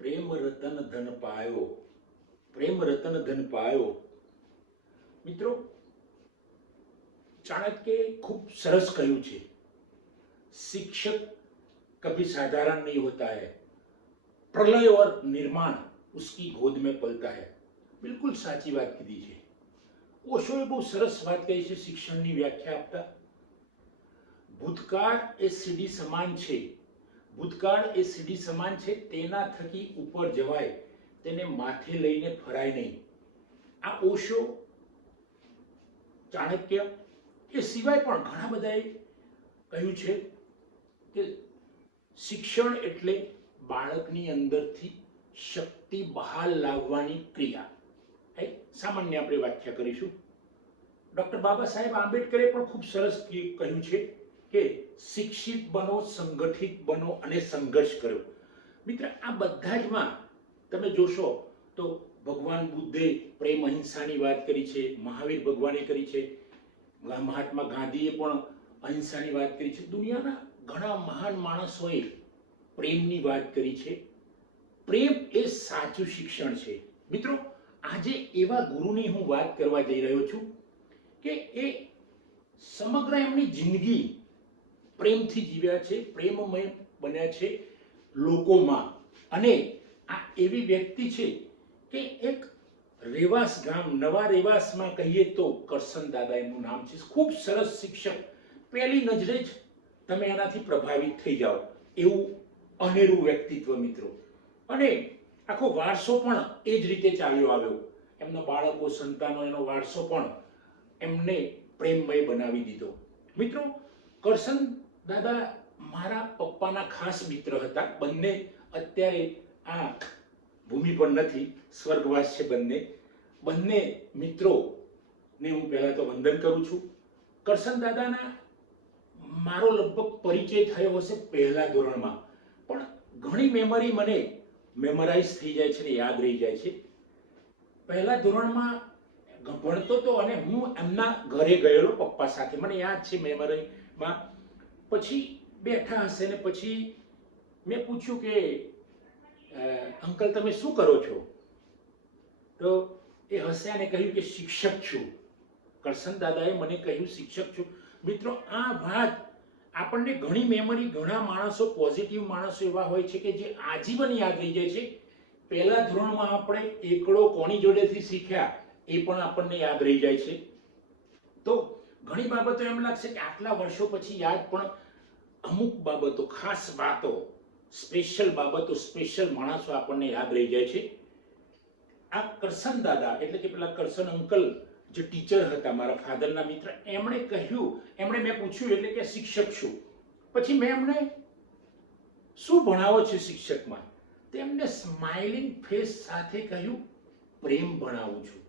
પ્રેમ રતન ધન પાયો, પ્રેમ રતન ધન પાયો. મિત્રો, ચાણક્ય खूब सरस કહ્યું છે, शिक्षक कभी साधारण नहीं होता है, प्रलय और निर्माण उसकी गोद में पलता है. बिल्कुल साची વાત કીધી છે. ઓશોએ બહુ સરસ વાત કહી છે શિક્ષણની વ્યાખ્યા આપતા. ભૂતકાળ એ સીડી સમાન છે, ભૂતકાળ એ સીડી સમાન છે, તેના થકી ઉપર જવાય, તેને માથે લઈને ફરાય નહીં. આ ઓશો, ચાણક્ય એ સિવાય પણ ઘણા બધાએ કહ્યું છે કે શિક્ષણ એટલે બાળકની અંદરથી શક્તિ બહાર લાવવાની ક્રિયા. સામાન્ય આપણે વ્યાખ્યા કરીશું. ડોક્ટર બાબા સાહેબ આંબેડકરે પણ ખૂબ સરસ કહ્યું છે કે શિક્ષિત બનો, સંગઠિત બનો અને સંઘર્ષ કરો. મિત્ર, આ બધા જમાં તમે જોશો તો ભગવાન બુદ્ધે પ્રેમ અહિંસાની વાત કરી છે, મહાવીર ભગવાને કરી છે, મહાત્મા ગાંધીએ પણ અહિંસાની વાત કરી છે, દુનિયાના ઘણા મહાન માણસોએ પ્રેમની વાત કરી છે. પ્રેમ એ સાચું શિક્ષણ છે. મિત્રો, આજે એવા ગુરુની હું વાત કરવા જઈ રહ્યો છું કે એ સમગ્ર એમની જિંદગી પ્રેમથી જીવ્યા છે, પ્રેમમય બન્યા છે લોકોમાં. અને આ એવી વ્યક્તિ છે કે એક રેવાસ ગામ, નવા રેવાસમાં કહીએ તો કરશન દાદા એમનું નામ છે. ખૂબ સરસ શિક્ષક, પહેલી નજરે જ તમે એનાથી પ્રભાવિત થઈ જાઓ એવું અનેરું વ્યક્તિત્વ મિત્રો. અને આખો વારસો પણ એ જ રીતે ચાલ્યો આવ્યો. એમના બાળકો, સંતાનો, એનો વારસો પણ એમને પ્રેમમય બનાવી દીધો. મિત્રો, કરશન દાદા મારા પપ્પાના ખાસ મિત્ર હતા. બંને અત્યારે આ ભૂમિ પર નથી, સ્વર્ગવાસ છે બંને. બંને મિત્રોને હું પહેલા તો વંદન કરું છું. કરશન દાદાના મારો લગભગ પરિચય થયો હશે પહેલા ધોરણમાં, પણ ઘણી મેમરી મને મેમરાઇઝ થઈ જાય છે ને યાદ રહી જાય છે. પહેલા ધોરણમાં ભણતો તો અને હું એમના ઘરે ગયેલો પપ્પા સાથે, મને યાદ છે મેમરીમાં. પછી બેઠા હશે ને પછી મેં પૂછ્યું કે અંકલ તમે શું કરો છો? તો એ હસ્યા ને કહ્યું કે શિક્ષક છું. કરશન દાદાએ મને કહ્યું શિક્ષક છું. મિત્રો, આ વાત આપણને ઘણી મેમરી, ઘણા માણસો, પોઝિટિવ માણસો એવા હોય છે કે જે આજીવન યાદ રહી જાય છે. પહેલા ધોરણમાં આપણે એકડો કોની જોડેથી શીખ્યા એ પણ આપણને યાદ રહી જાય છે. તો ઘણી બાબતો એમ લાગશે કે આટલા વર્ષો પછી યાદ, પણ અમુક બાબતો, ખાસ વાતો, સ્પેશિયલ બાબતો, સ્પેશિયલ માણસો આપણને યાદ રહી જાય છે. આ કરશન દાદા એટલે કે પેલા કરશન અંકલ જે ટીચર હતા, મારા ફાધરના મિત્ર, એમણે કહ્યું, મેં પૂછ્યું એટલે કે શિક્ષક છું. પછી મેં એમને શું ભણાવો છે શિક્ષકમાં? તેમને સ્માઇલિંગ ફેસ સાથે કહ્યું પ્રેમ ભણાવું છું.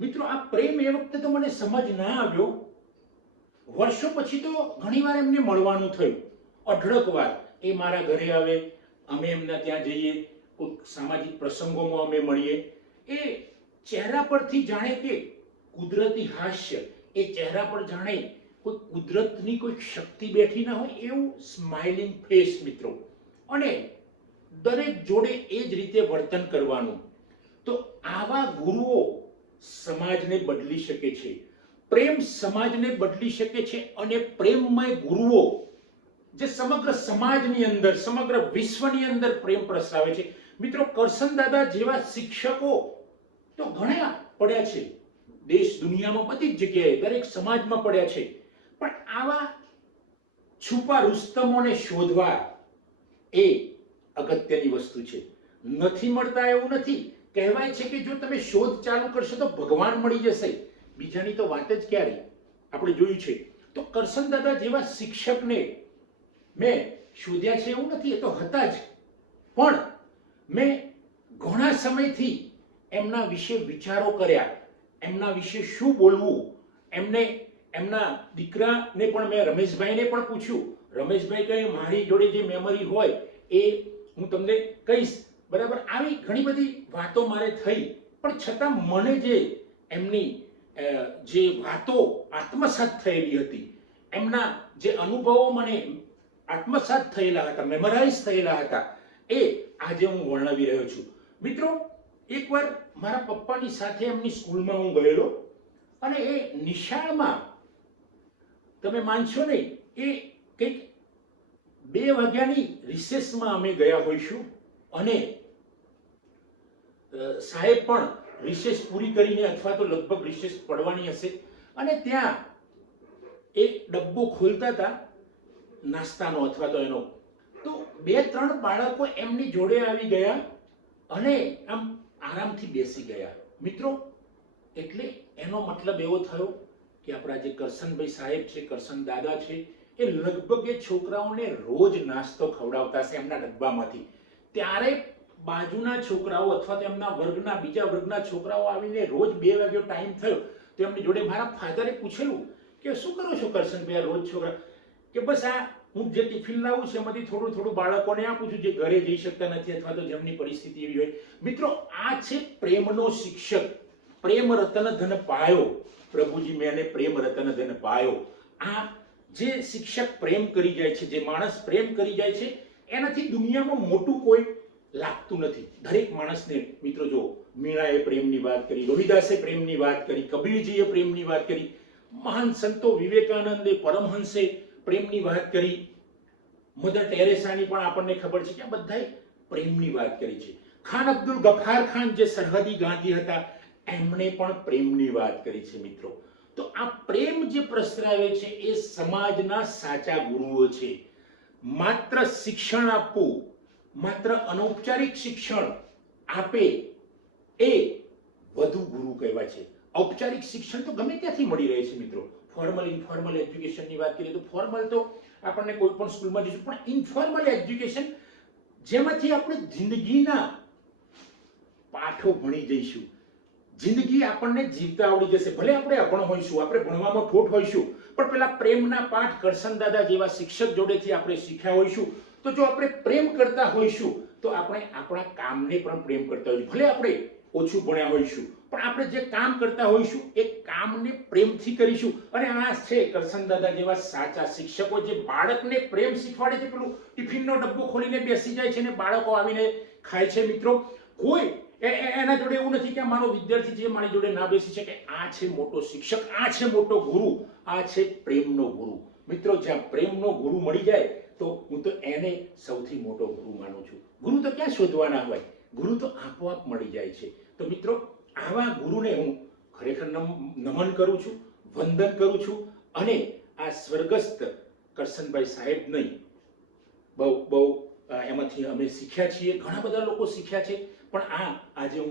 મિત્રો, આ પ્રેમ એ વખતે તો મને સમજ ના આવ્યો. વર્ષો પછી તો ઘણીવાર એમને મળવાનું થયું, અઢળક વાર. એ મારા ઘરે આવે, અમે એમના ત્યાં જઈએ, કોઈ સામાજિક પ્રસંગોમાં અમે મળીએ. એ ચહેરા પરથી જાણે કે કુદરતી હાસ્ય, એ ચહેરા પર જાણે કોઈ કુદરતની કોઈ શક્તિ બેઠી ના હોય એવું સ્માઇલિંગ ફેસ મિત્રો. અને દરેક જોડે એ જ રીતે વર્તન કરવાનું. તો આવા ગુરુઓ સમાજને બદલી શકે છે. પ્રેમ સમાજને બદલી શકે છે. અને પ્રેમમય ગુરુઓ જે સમગ્ર સમાજની અંદર, સમગ્ર વિશ્વની અંદર પ્રેમ પ્રસરાવે છે. મિત્રો, કરશન દાદા જેવા શિક્ષકો તો ઘણા પડ્યા છે દેશ દુનિયામાં, બધી જ જગ્યાએ, દરેક સમાજમાં પડ્યા છે. પણ આવા છુપા રુસ્તમોને શોધવા એ અગત્યની વસ્તુ છે. નથી મળતા એવું નથી. કહેવાય છે કે જો તમે શોધ ચાલુ કરશો તો ભગવાન મળી જશે, બીજાની તો વાત જ ક્યારે. આપણે જોયું છે. તો કરશન દાદા જેવા શિક્ષકને મેં શોધ્યા છે એવું નથી, એ તો હતા જ. પણ મેં ઘણા સમયથી એમના વિશે વિચારો કર્યા, એમના વિશે શું બોલવું. એમના દીકરાને પણ મેં, રમેશભાઈને પણ પૂછ્યું. રમેશભાઈ કહે મારી જોડે જે મેમરી હોય એ હું તમને કહીશ, બરાબર. આવી ઘણી બધી વાતો મારે થઈ, પણ છતાં મને જે એમની જે વાતો આત્મસાત થયેલી હતી, એમના જે અનુભવો મને આત્મસાત થયેલા હતા, મેમરાઇઝ થયેલા હતા, એ આજે હું વર્ણવી રહ્યો છું. મિત્રો, એકવાર મારા પપ્પાની સાથે એમની સ્કૂલમાં હું ગયેલો અને એ નિશાળમાં તમે માનશો નહીં, એ કંઈક 2 વાગ્યાની રિસેસમાં અમે ગયા હોઈશું અને સાહેબ પણ રિસેસ પૂરી કરીને અથવા તો લગભગ રિસેસ પડવાની હશે અને ત્યાં એક ડબ્બો ખોલતા હતા નાસ્તાનો અથવા તો એનો, તો 2-3 બાળકો એમની જોડે આવી ગયા અને આમ આરામથી બેસી ગયા. મિત્રો, એટલે એનો મતલબ એવો થયો કે આપણા જે કરશનભાઈ સાહેબ છે, કરશન દાદા છે, એ લગભગ એ છોકરાઓને રોજ નાસ્તો ખવડાવતા હશે એમના ડબ્બામાંથી. ત્યારે બાજુના છોકરાઓ અથવા તો એમના વર્ગના બીજા વર્ગના છોકરાઓ આવીને રોજ 2 વાગ્યો ટાઈમ થયો તો એમની જોડે મારા ફાધરે પૂછેલું કે શું કરો છો કરશનભાઈ રોજ છોકરા? કે બસ આ હું જે ટિફિન લાવું છું એમાંથી થોડું થોડું બાળકોને આપું છું જે ઘરે જઈ શકતા નથી અથવા તો જેમની પરિસ્થિતિ એવી હોય. મિત્રો, આ છે પ્રેમનો શિક્ષક. પ્રેમ રતન ધન પાયો, પ્રભુજી મેં એને પ્રેમ રતન ધન પાયો. આ જે શિક્ષક પ્રેમ કરી જાય છે, જે માણસ પ્રેમ કરી જાય છે, એનાથી દુનિયામાં મોટું કોઈ લાગતું નથી. દરેક માણસને મિત્રો જો મીરાએ પ્રેમની વાત કરી, રોહિદાસે પ્રેમની વાત કરી, કબીરજીએ પ્રેમની વાત કરી, મહાન સંતો વિવેકાનંદે, પરમહંસે પ્રેમની વાત કરી, મધર ટેરેસાની પણ આપણને ખબર છે કે આ બધાએ પ્રેમની વાત કરી છે. ખાન અબ્દુલ ગફાર ખાન જે સરહદી ગાંધી હતા એમણે પણ પ્રેમની વાત કરી છે. મિત્રો, તો આ પ્રેમ જે પ્રસરાવે છે એ સમાજના સાચા ગુરુઓ છે. માત્ર શિક્ષણ આપવું, માત્ર અનૌપચારિક શિક્ષણ આપે એ વધુ ગુરુ કહેવાય છે. ઔપચારિક શિક્ષણ તો ગમે ત્યાંથી મળી રહે છે. મિત્રો, ફોર્મલ ઇન્ફોર્મલ એજ્યુકેશનની વાત કરીએ તો ફોર્મલ તો આપણને કોઈ પણ સ્કૂલમાં જઈશું, પણ ઇન્ફોર્મલ એજ્યુકેશન જેમાંથી આપણે જિંદગીના પાઠો ભણી જઈશું, જિંદગી આપણને જીવતા આવડી જશે. ભલે આપણે અભણ હોઈશું, આપણે ભણવામાં ઠોઠ હોઈશું, પણ પેલા પ્રેમના પાઠ કરશન દાદા જેવા શિક્ષક જોડેથી આપણે શીખ્યા હોઈશું. તો જો આપણે પ્રેમ કરતા હોઈશું તો આપણે આપણા કામને પણ પ્રેમ કરતા હોઈશું. ભલે આપણે ઓછું ભણ્યા હોઈશું, પણ આપણે જે કામ કરતા હોઈશું એ કામને પ્રેમથી કરીશું. અને આ છે કરશન દાદા જેવા સાચા શિક્ષકો જે બાળકને પ્રેમ શીખવાડે છે. પેલું ટિફિનનો ડબ્બો ખોલીને બેસી જાય છે ને બાળકો આવીને ખાય છે. મિત્રો, કોઈ એના જોડે એવું નથી કે મારો વિદ્યાર્થી જે મારી જોડે ના બેસી શકે. આ છે મોટો શિક્ષક, આ છે મોટો ગુરુ, આ છે પ્રેમનો ગુરુ. મિત્રો, જ્યાં પ્રેમનો ગુરુ મળી જાય તો હું તો એને સૌથી મોટો ગુરુ માનું છું. ગુરુ તો ક્યાં શોધવાના હોય, ગુરુ તો આપોઆપ મળી જાય છે. તો મિત્રો, આવા ગુરુને હું ખરેખર નમન કરું છું, વંદન કરું છું. અને આ સ્વર્ગસ્થ કરશનભાઈ સાહેબ નહીં, બહુ એમાંથી અમે શીખ્યા છીએ, ઘણા બધા લોકો શીખ્યા છે. પણ આજે હું